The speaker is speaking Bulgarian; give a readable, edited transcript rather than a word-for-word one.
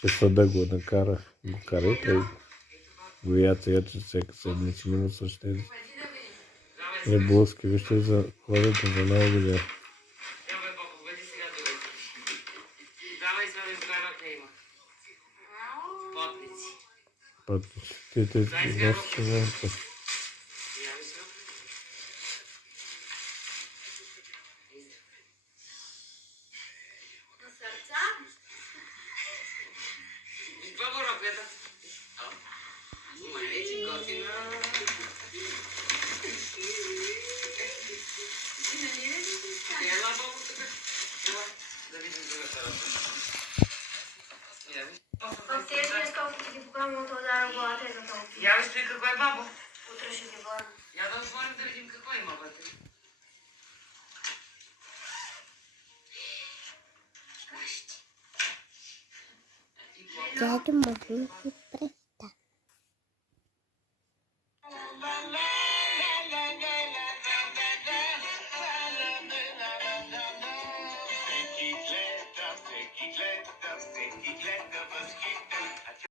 че съда го накара, го карайте и го яце, яче всяка седмица минус с тези рибулски, вижте за коледата за Нова година. Пътници. Те носят се. Я ви спи какво е, бабо? Утре ще ги върна. Я да отворим да видим какво има вътре. Дядо може да си представи. Всеки гледа възхита.